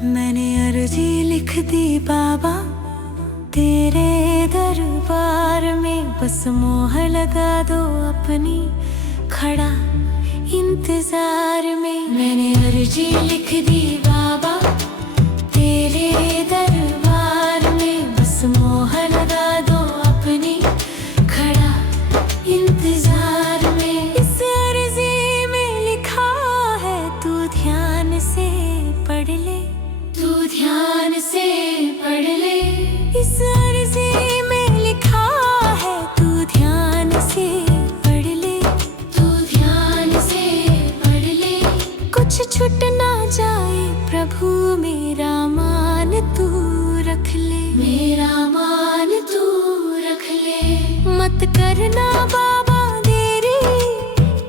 मैंने अर्जी लिख दी बाबा तेरे दरबार में, बस मोहर लगा दो अपनी, खड़ा इंतजार में। मैंने अर्जी लिख दी बाबा तेरे दरबार में, बस मोहर लगा दो अपनी, खड़ा इंतजार में। इस अर्जी में लिखा है तू ध्यान से पढ़ ले, तू ध्यान से पढ़ ले। इस अर्जी में लिखा है तू ध्यान से पढ़ ले, तू ध्यान से पढ़ ले। कुछ छूट ना जाए प्रभु मेरा मान तू रख ले, मेरा मान तू रख ले। मत करना बाबा देरी,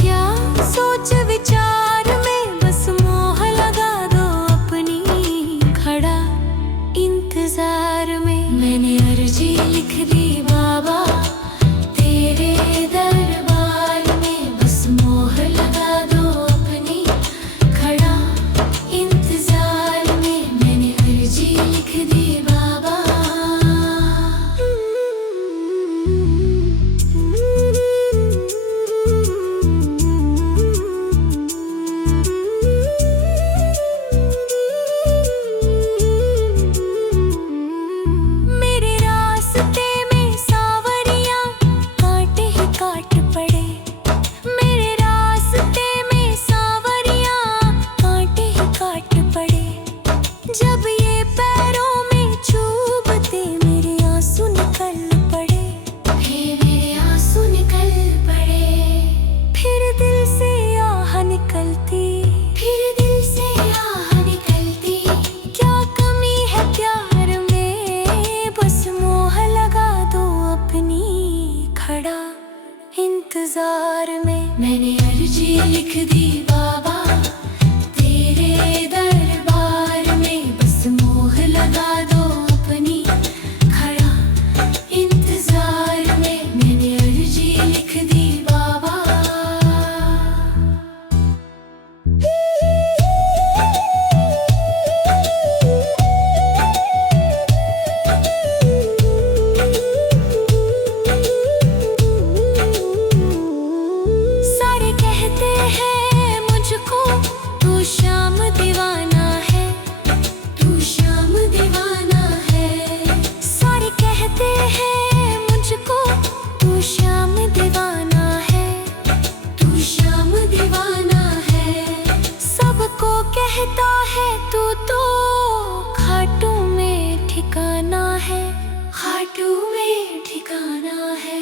क्या सोच विचार में, बस मोह लगा दो अपनी, खड़ा इंतजार में। मैंने अर्जी लिख दी बाबा तेरे दरबार में, बस मोहर लगा दो अपनी, खड़ा इंतजार में। मैंने अर्जी लिख दी बाबा। मेरे रास्ते में सावरियां कांटे ही काट पड़े, मेरे रास्ते में सावरियां कांटे ही काट पड़े। जब ये पैरों में चुभते मेरे आंसू निकल पड़े, मेरे आंसू निकल पड़े। फिर दिल से आह निकलती, फिर दिल से आह निकलती। क्या कमी है प्यार में, बस मोह लगा दो अपनी, खड़ा इंतजार में। मैंने अर्जी लिख दी बाबा तेरे दरबार में, बस मोह लगा दो अपनी, खड़ा इंतजार में। मैंने अर्जी लिख दी बाबा। सारे कहते हैं मुझको तू श्याम दीवाना है, तू श्याम दीवाना है। सारे कहते हैं मुझको तू श्याम दीवाना है, तू श्याम दीवाना है। सबको कहता है तू तो खाटू में ठिकाना है, खाटू में ठिकाना है।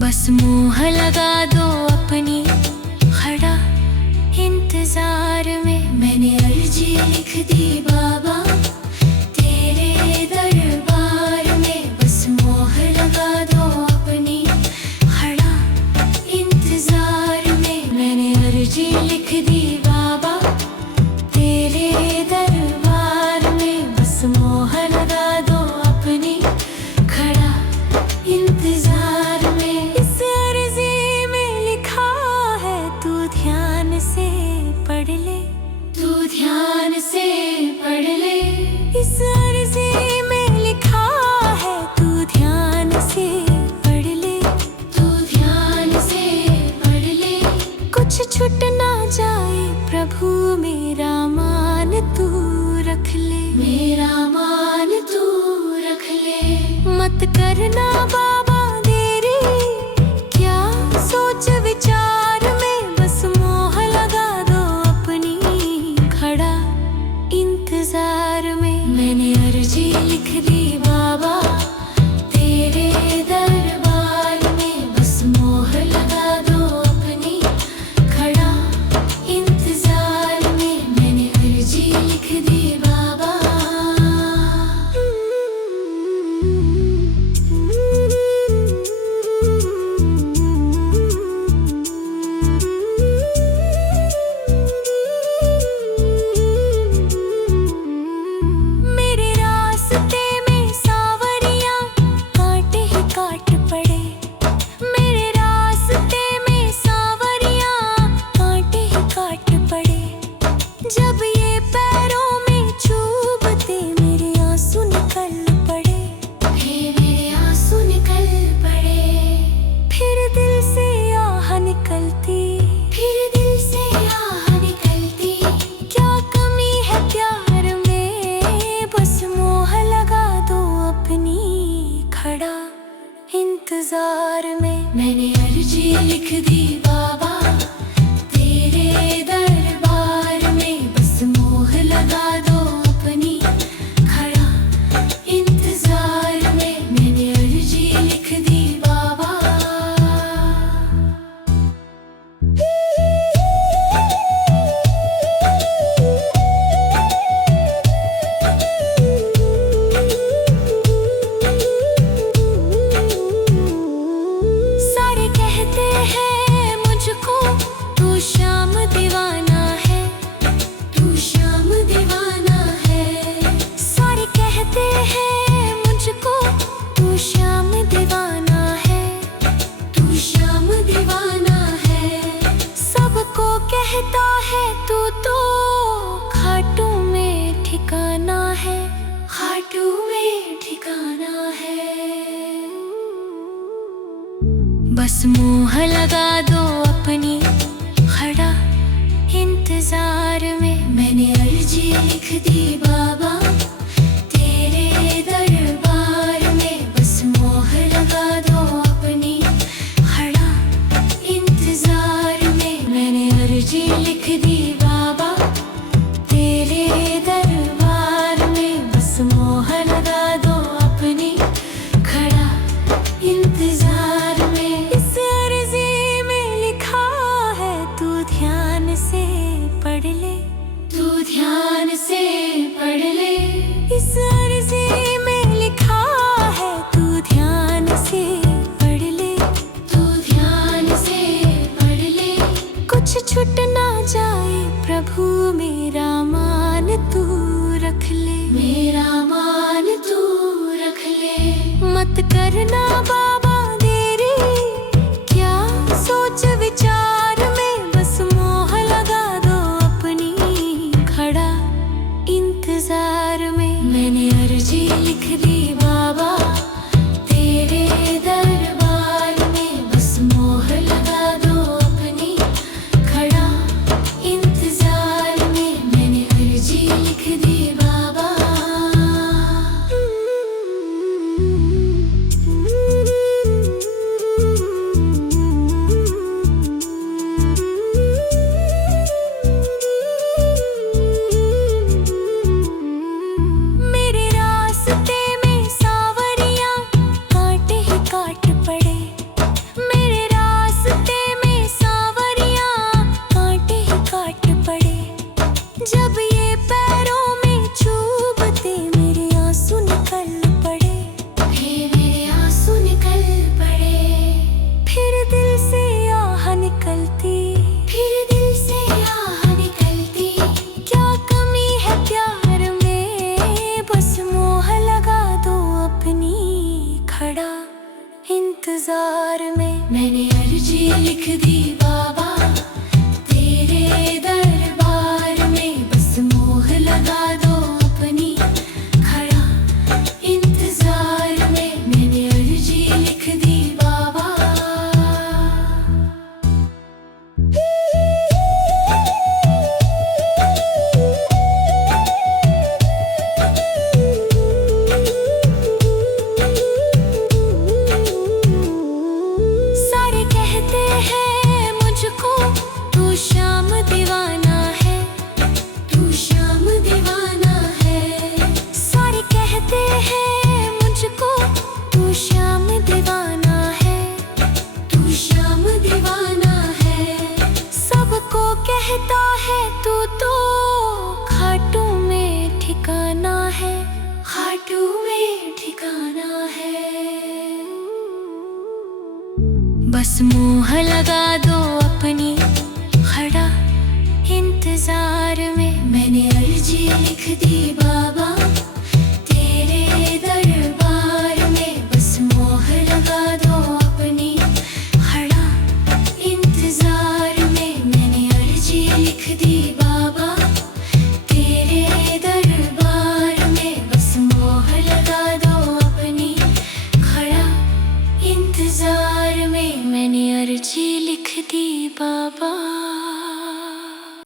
बस मोह लगा दो अपनी, खड़ा इंतजार में। मैंने अर्जी लिख दी बाबा तेरे दरबार में, बस मोह लगा दो अपनी, खड़ा इंतजार में। मैंने अर्जी लिख दी बाबा तेरे दरबार में, बस मोह लगा दो अपनी, खड़ा इंतजार में। इस अर्जी में लिखा है तू ध्यान से पढ़ ले, तू ध्यान से पढ़ ले। इस अर्जी में लिखा है तू ध्यान से पढ़ ले, तू ध्यान से पढ़ ले। कुछ छूट ना जाए प्रभु मेरा मान तू रख ले, मेरा मान तू रख ले। मत करना बाबा देरी, क्या सोच विचार में, बस मोह लगा दो अपनी, खड़ा इंतजार में। मैंने अर्जी लिख दी बाबा तेरे दरबार में, बस मोहर लगा दो अपनी, खड़ा इंतजार में। मैंने अर्जी लिख दी बाबा। जब ये पैरों में चुभते मेरे आंसू निकल पड़े, हे मेरे आंसू निकल पड़े। फिर दिल से आह निकलती, फिर दिल से आह निकलती। क्या कमी है प्यार में, बस मोह लगा दो अपनी खड़ा इंतजार में। मैंने अर्जी लिख दी बाबा तेरे दरबार में, बस मोह लगा दो अपनी खड़ा इंतजार में। मैंने अर्जी लिख दी बाबा। सारे कहते हैं मुझको तू श्याम दीवाना है, तू श्याम दीवाना है। सारे कहते हैं मुझको तू श्याम दीवाना है, तू श्याम दीवाना है। सबको कहता है तू तो खाटू में ठिकाना है, खाटू में ठिकाना है। बस मोह लगा दो अपनी खड़ा इंतजार में। मैंने अर्जी लिख दी बाबा तेरे दरबार में, बस मोह लगा दो अपनी खड़ा इंतजार में। मैंने अर्जी लिख दी बाबा तेरे दरबार में, बस मोह लगा दो अपनी खड़ा इंतजार में। इस अर्जी में लिखा है तू ध्यान से पढ़ ले, तू ध्यान से पढ़ ले। इस अर्जी में लिखा है तू ध्यान से पढ़ ले, तू ध्यान से पढ़ ले। कुछ छूट ना जाए प्रभु मेरा मान तू रख ले, मेरा मान तू रख ले। मत करना बाबा देरी, क्या सोच विचार में, बस मोह लगा दो अपनी खड़ा इंतजार में। मैंने अर्जी लिख दी बाबा तेरे दरबार में, बस मोह लगा दो अपनी खड़ा इंतजार में। मैंने अर्जी लिख दी बाबा। मेरे रास्ते में सावरियां कांटे ही काट पड़े, मेरे रास्ते में सावरियां कांटे ही काट पड़े। जब ये पैरों में चुभते मेरे आंसू निकल पड़े, हे मेरे आंसू निकल पड़े। फिर दिल से आह निकलती, फिर दिल से आह निकलती। क्या कमी है प्यार में, बस मोह लगा दो अपनी खड़ा इंतजार में। मैंने अर्जी लिख दी बाबा तेरे दरबार में, बस मोह लगा दो अपनी खड़ा इंतजार में। मैंने अर्जी लिख दी बाबा। सारे कहते हैं मुझको तू श्याम दीवाना है, तू श्याम दीवाना है। सारे कहते हैं मुझको तू श्याम दीवाना है, तू श्याम दीवाना है। सबको कहता है तू तो खाटू में ठिकाना है, खाटू में ठिकाना है। बस मोह लगा दो अपनी खड़ा इंतजार में। मैंने अर्जी लिख दी बाबा तेरे दरबार में, बस मोह लगा दो अपनी खड़ा इंतजार में। मैंने अर्जी लिख दी।